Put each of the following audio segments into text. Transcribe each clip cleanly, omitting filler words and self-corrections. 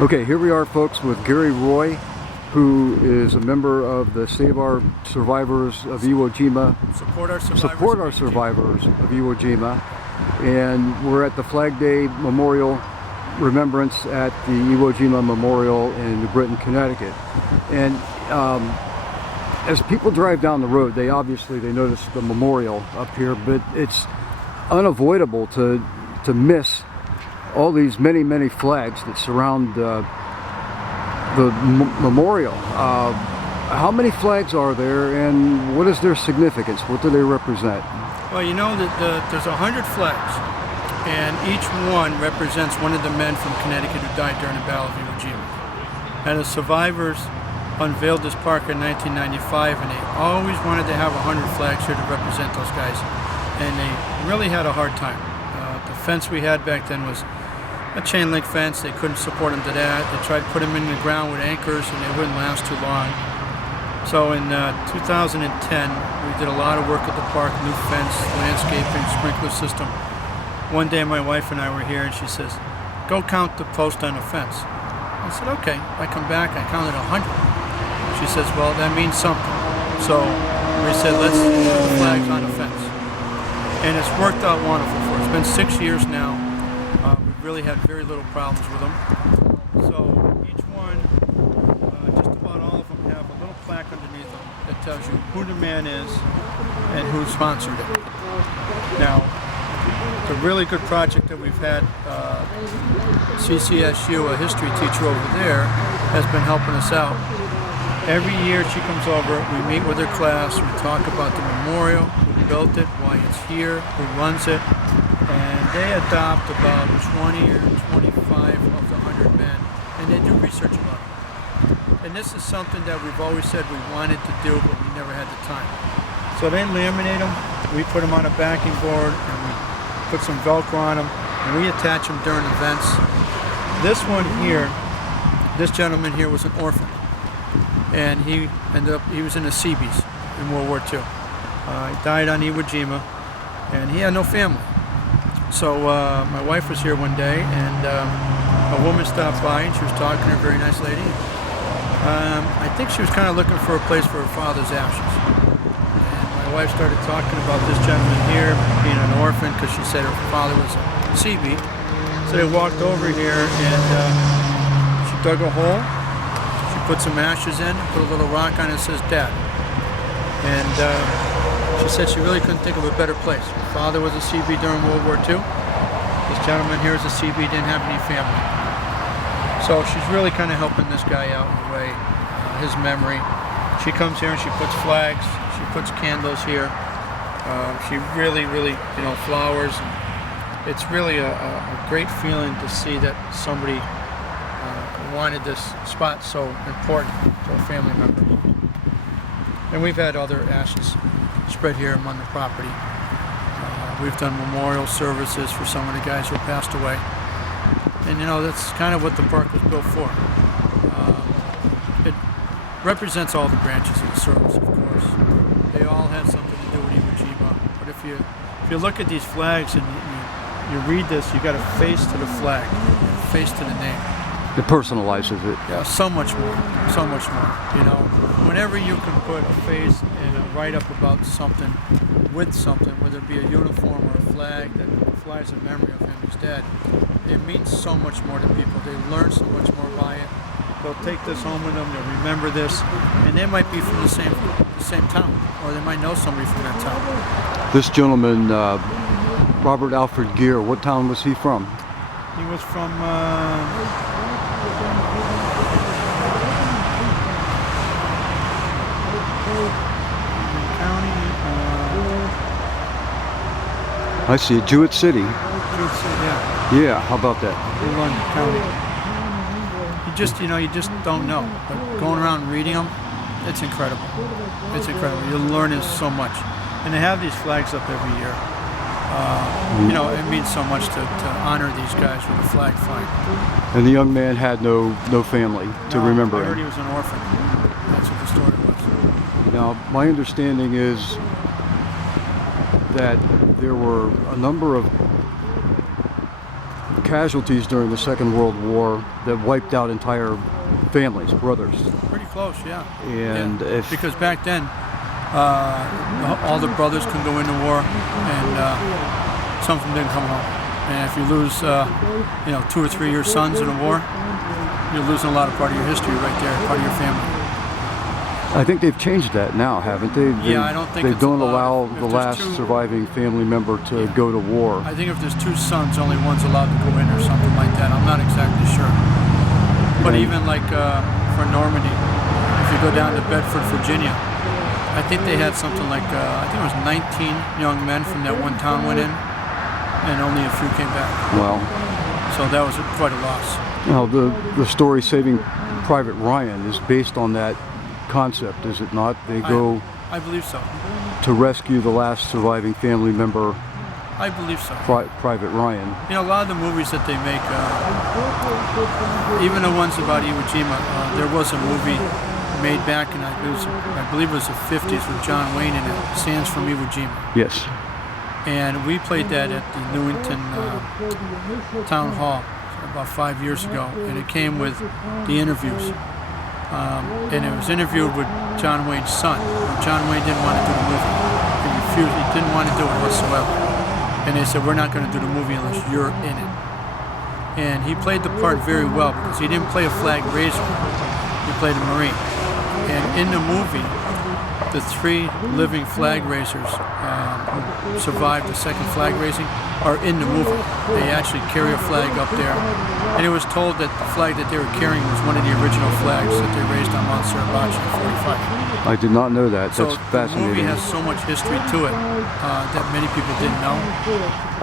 Okay, here we are, folks, with Gary Roy, who is a member of the Save Our Survivors of Iwo Jima. Support our survivors of Iwo Jima. And we're at the Flag Day Memorial Remembrance at the Iwo Jima Memorial in New Britain, Connecticut. And as people drive down the road, they notice the memorial up here, but it's unavoidable to miss all these many flags that surround the memorial. How many flags are there, and what is their significance? What do they represent? Well, you know that there's 100 flags, and each one represents one of the men from Connecticut who died during the Battle of Iwo Jima. And the survivors unveiled this park in 1995, and they always wanted to have 100 flags here to represent those guys, and they really had a hard time. The fence we had back then was a chain link fence. They couldn't support them to that. They tried to put them in the ground with anchors, and they wouldn't last too long. So in 2010, we did a lot of work at the park, new fence, landscaping, sprinkler system. One day my wife and I were here, and she says, "Go count the post on the fence." I said, "Okay." I come back, I counted 100. She says, "Well, that means something." So we said, let's put the flags on the fence. And it's worked out wonderful for us. It's been 6 years now. We've really had very little problems with them. So each one, just about all of them have a little plaque underneath them that tells you who the man is and who sponsored it. Now, the really good project that we've had, CCSU, a history teacher over there, has been helping us out. Every year she comes over, we meet with her class, we talk about the memorial, who built it, why it's here, who runs it, and they adopt about 20 or 25 of the 100 men, and they do research about it. And this is something that we've always said we wanted to do, but we never had the time. So they laminate them, we put them on a backing board, and we put some Velcro on them, and we attach them during events. This one here, this gentleman here was an orphan. And he was in the Seabees in World War II. He died on Iwo Jima, and he had no family. So my wife was here one day, and a woman stopped by, and she was talking to her, very nice lady. I think she was kind of looking for a place for her father's ashes. And my wife started talking about this gentleman here being an orphan, because she said her father was a Seabee. So they walked over here, and she dug a hole. Put some ashes in, put a little rock on it, and says Dad. And she said she really couldn't think of a better place. Her father was a Seabee during World War II. This gentleman here is a Seabee, didn't have any family. So she's really kind of helping this guy out in a way, his memory. She comes here and she puts flags, she puts candles here. She really, flowers. It's really a great feeling to see that somebody wanted this spot so important to a family member. And we've had other ashes spread here among the property. We've done memorial services for some of the guys who passed away. And that's kind of what the park was built for. It represents all the branches of the service, of course. They all had something to do with Iwo Jima. But if you look at these flags and you read this, you got a face to the flag, a face to the name. It personalizes it. Yeah, so much more. Whenever you can put a face and a write-up about something with something, whether it be a uniform or a flag that flies in memory of him who's dead, it means so much more to people. They learn so much more by it. They'll take this home with them, they'll remember this, and they might be from the same town, or they might know somebody from that town. This gentleman, Robert Alfred Gere, what town was he from? He was from I see, Jewett City. Jewett City, yeah. Yeah, how about that? London County. You just don't know. But going around and reading them, it's incredible. It's incredible. You're learning so much. And they have these flags up every year. It means so much to honor these guys with a flag flying. And the young man had no family to remember him. I heard he was an orphan. That's what the story was. Now, my understanding is that there were a number of casualties during the Second World War that wiped out entire families, brothers. Pretty close, yeah. And because back then, all the brothers couldn't go into war, and some of them didn't come home. And if you lose, 2 or 3 of your sons in a war, you're losing a lot of part of your history right there, part of your family. I think they've changed that now, haven't they? Yeah, I don't think they it's don't allowed. allow If the there's last surviving family member to go to war. I think if there's 2 sons, only one's allowed to go in or something like that. I'm not exactly sure. But even like for Normandy, if you go down to Bedford, Virginia, I think they had something like, I think it was 19 young men from that one town went in, and only a few came back. Wow. So that was quite a loss. Now, the story Saving Private Ryan is based on that concept, is it not? They go I believe so. to rescue the last surviving family member, I believe so. Private Ryan. You know, a lot of the movies that they make, even the ones about Iwo Jima, there was a movie made back in, I believe it was the 50s with John Wayne in it, Sands from Iwo Jima. Yes. And we played that at the Newington Town Hall about 5 years ago, and it came with the interviews. And it was interviewed with John Wayne's son. John Wayne didn't want to do the movie. He refused. He didn't want to do it whatsoever. And they said, we're not going to do the movie unless you're in it. And he played the part very well because he didn't play a flag raiser. He played a Marine. And in the movie, the 3 living flag raisers who survived the second flag raising are in the movie. They actually carry a flag up there. And it was told that the flag that they were carrying was one of the original flags that they raised on Mount Suribachi in '45. I did not know that. So that's fascinating. the movie has so much history to it that many people didn't know.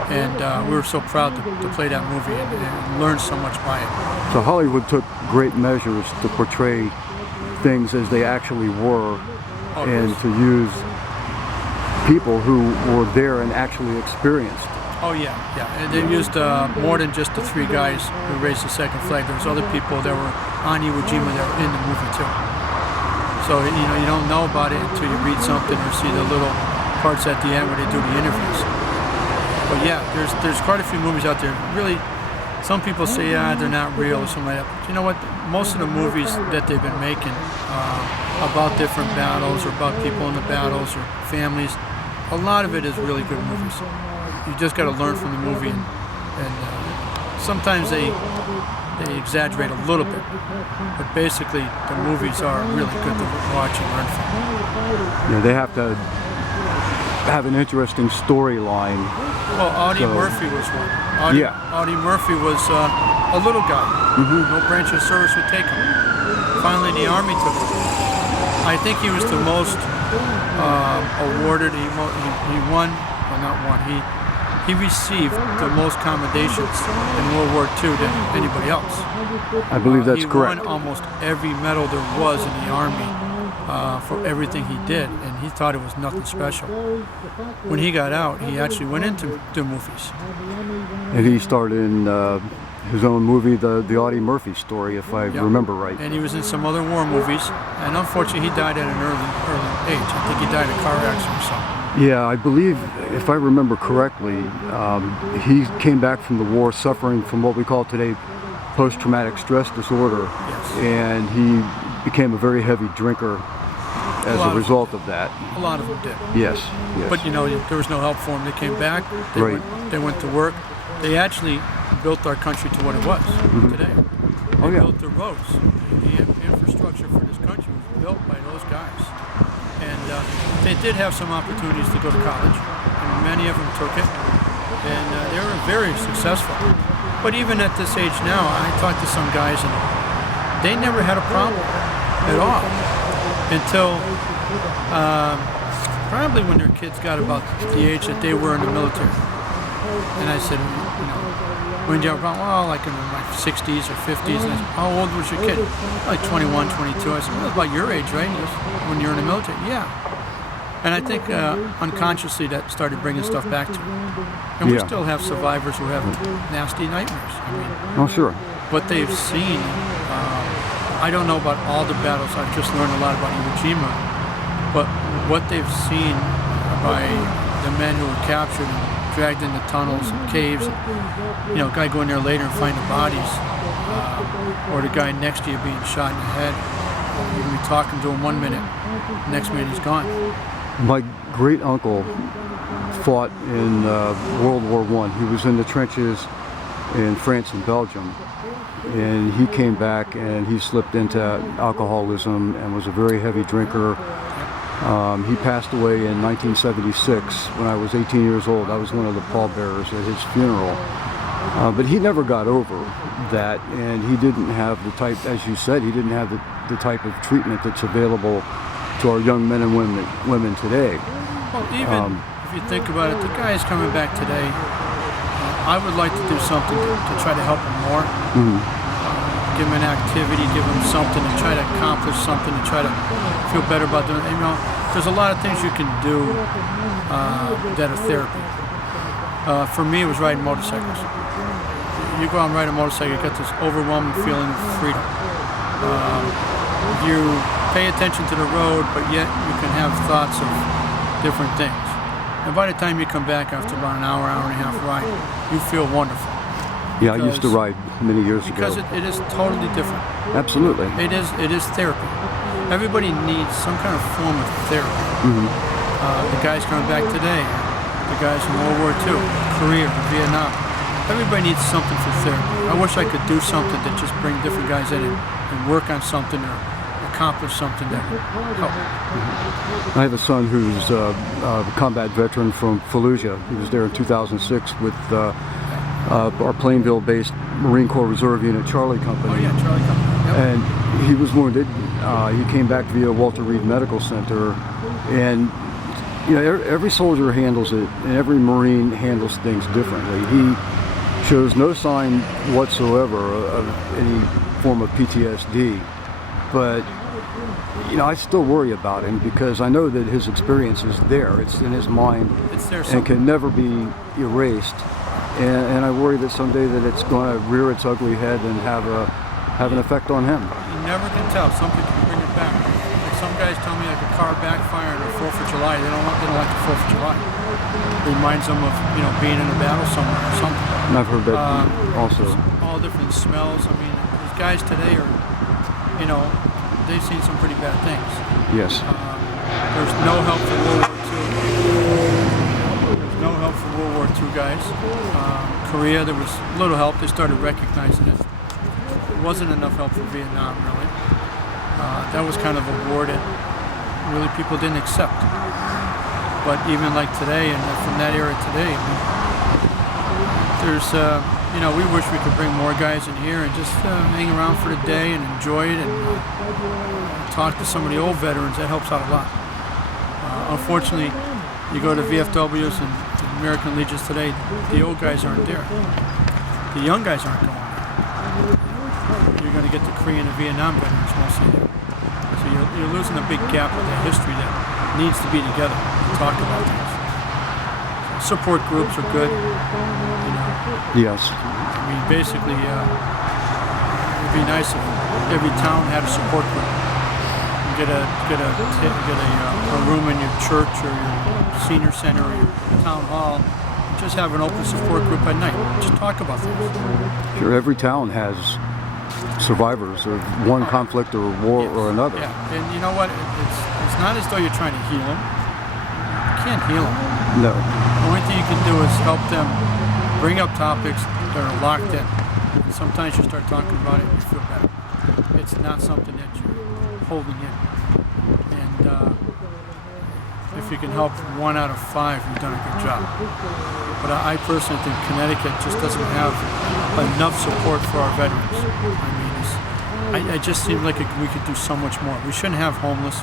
And we were so proud to play that movie and learn so much by it. So Hollywood took great measures to portray things as they actually were, and to use people who were there and actually experienced. Oh yeah. And they used more than just the 3 guys who raised the second flag. There was other people that were on Iwo Jima that were in the movie too. So you don't know about it until you read something or see the little parts at the end where they do the interviews. But yeah, there's quite a few movies out there. Really, some people say they're not real or something like that. But you know what? Most of the movies that they've been making about different battles or about people in the battles or families, a lot of it is really good movies. You just got to learn from the movie, and sometimes they exaggerate a little bit, but basically the movies are really good to watch and learn from. Yeah, they have to have an interesting storyline. Well, Audie Murphy was one. Audie Murphy was a little guy. No branch of service would take him. Finally, the Army took him. I think he was the most awarded. He won. Well, not won. He received the most commendations in World War II than anybody else. I believe that's correct. He won almost every medal there was in the Army for everything he did, and he thought it was nothing special. When he got out, he actually went into the movies. And he starred in his own movie, the Audie Murphy story, if I remember right. And he was in some other war movies, and unfortunately he died at an early age. I think he died in a car accident or something. Yeah, I believe, if I remember correctly, he came back from the war suffering from what we call today post-traumatic stress disorder. Yes. And he became a very heavy drinker as a result of that. A lot of them did. Yes. But there was no help for them. They came back, they went to work. They actually built our country to what it was today. They built the roads. The infrastructure for this country was built by those guys. And they did have some opportunities to go to college, and many of them took it, and they were very successful. But even at this age now, I talk to some guys, and they never had a problem at all until probably when their kids got about the age that they were in the military. And I said, when did you have a problem? Well, like in my 60s or 50s. And I said, how old was your kid? Like 21, 22. I said, well, about your age, right? He goes, when you're in the military? Yeah. And I think unconsciously that started bringing stuff back to them. And we still have survivors who have nasty nightmares. Oh, sure. What they've seen, I don't know about all the battles. I've just learned a lot about Iwo Jima. But what they've seen by the men who were captured and dragged into tunnels and caves. You know, a guy going there later and finding bodies, or the guy next to you being shot in the head. You can be talking to him 1 minute, next minute he's gone. My great uncle fought in World War I. He was in the trenches in France and Belgium, and he came back and he slipped into alcoholism and was a very heavy drinker. He passed away in 1976 when I was 18 years old. I was one of the pallbearers at his funeral. But he never got over that, and he didn't have the type, as you said, he didn't have the type of treatment that's available to our young men and women today. Well, even if you think about it, the guy is coming back today. I would like to do something to try to help him more. Give him an activity, give him something to try to accomplish something, to try to feel better about doing. You know, there's a lot of things you can do that are therapy. For me, it was riding motorcycles. You go out and ride a motorcycle, you get this overwhelming feeling of freedom. You pay attention to the road, but yet you can have thoughts of different things. And by the time you come back after about an hour, hour and a half ride, you feel wonderful. Yeah, I used to ride many years ago. Because it is totally different. Absolutely. It is therapy. Everybody needs some kind of form of therapy. The guys coming back today, the guys from World War II, Korea, Vietnam. Everybody needs something for therapy. I wish I could do something to just bring different guys in and work on something or accomplish something that would help. I have a son who's a combat veteran from Fallujah. He was there in 2006 with our Plainville-based Marine Corps Reserve Unit Charlie Company. Oh yeah, Charlie Company. Yep. And he was wounded. He came back via Walter Reed Medical Center, and you know, every soldier handles it, and every Marine handles things differently. He shows no sign whatsoever of any form of PTSD, but you know, I still worry about him because I know that his experience is there. It's in his mind, It's there and can never be erased. And I worry that someday that it's going to rear its ugly head and have an effect on him. You never can tell. Something can bring it back. Like some guys tell me, like a car backfiring on 4th of July. They don't like the 4th of July. It reminds them of, you know, being in a battle somewhere or something. And I've heard that also. All different smells. I mean, these guys today are, you know, they've seen some pretty bad things. Yes. There's no help for World War II. There's no help for World War II guys. Korea, there was little help. They started recognizing it. There wasn't enough help for Vietnam, really. That was kind of a war that really people didn't accept. But even like today, and from that era today, I mean, there's, you know, we wish we could bring more guys in here and just hang around for the day and enjoy it and talk to some of the old veterans. That helps out a lot. Unfortunately, you go to VFWs and American Legions today, the old guys aren't there. The young guys aren't going there. You're going to get the Korean and Vietnam veterans mostly there. So you're losing a big gap of the history that needs to be together and talk about things. Support groups are good. You know. Yes. I mean, basically, it'd be nice if every town had a support group. You get a room in your church or your senior center or your town hall. Just have an open support group at night. Just talk about things. Sure, every town has survivors of one conflict or war or another. Yeah, and you know what? It's not as though you're trying to heal them. You can't heal them. No. The only thing you can do is help them bring up topics that are locked in. And sometimes you start talking about it and you feel better. It's not something that you're holding in. And if you can help 1 out of 5, you've done a good job. But I personally think Connecticut just doesn't have enough support for our veterans. I mean, it just seems like we could do so much more. We shouldn't have homeless.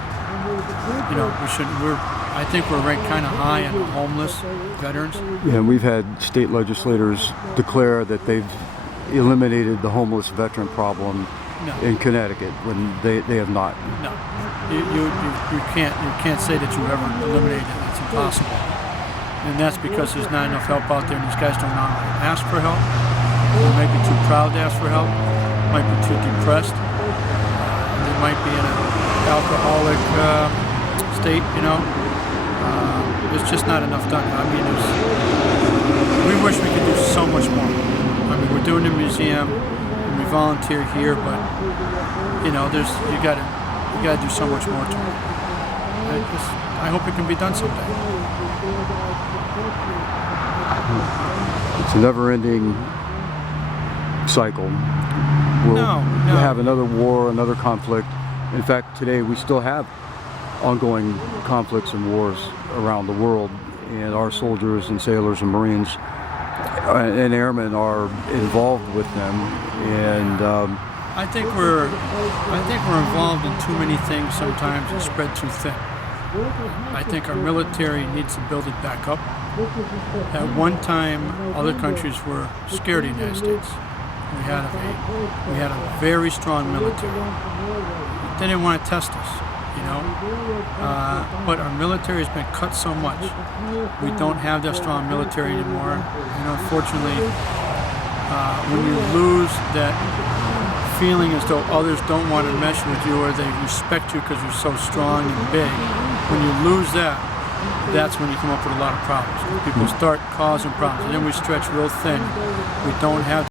You know, I think we're ranked kind of high on the homeless veterans. Yeah, and we've had state legislators declare that they've eliminated the homeless veteran problem in Connecticut when they have not. No, you can't say that you ever eliminated it. It's impossible. And that's because there's not enough help out there, and these guys don't know how to ask for help. They might be too proud to ask for help. Might be too depressed. They might be in an alcoholic state, you know. There's just not enough done. I mean, we wish we could do so much more. I mean, we're doing the museum, and we volunteer here, but you know, you gotta do so much more to it. I hope it can be done someday. It's a never-ending cycle. We'll have another war, another conflict. In fact, today we still have ongoing conflicts and wars around the world, and our soldiers and sailors and Marines and airmen are involved with them. And I think we're involved in too many things sometimes and spread too thin. I think our military needs to build it back up. At one time, other countries were scared of the United States. We had a very strong military. They didn't want to test us, you know. But our military has been cut so much. We don't have that strong military anymore. And unfortunately, when you lose that feeling as though others don't want to mesh with you or they respect you because you're so strong and big, when you lose that, that's when you come up with a lot of problems. People start causing problems, and then we stretch real thin. We don't have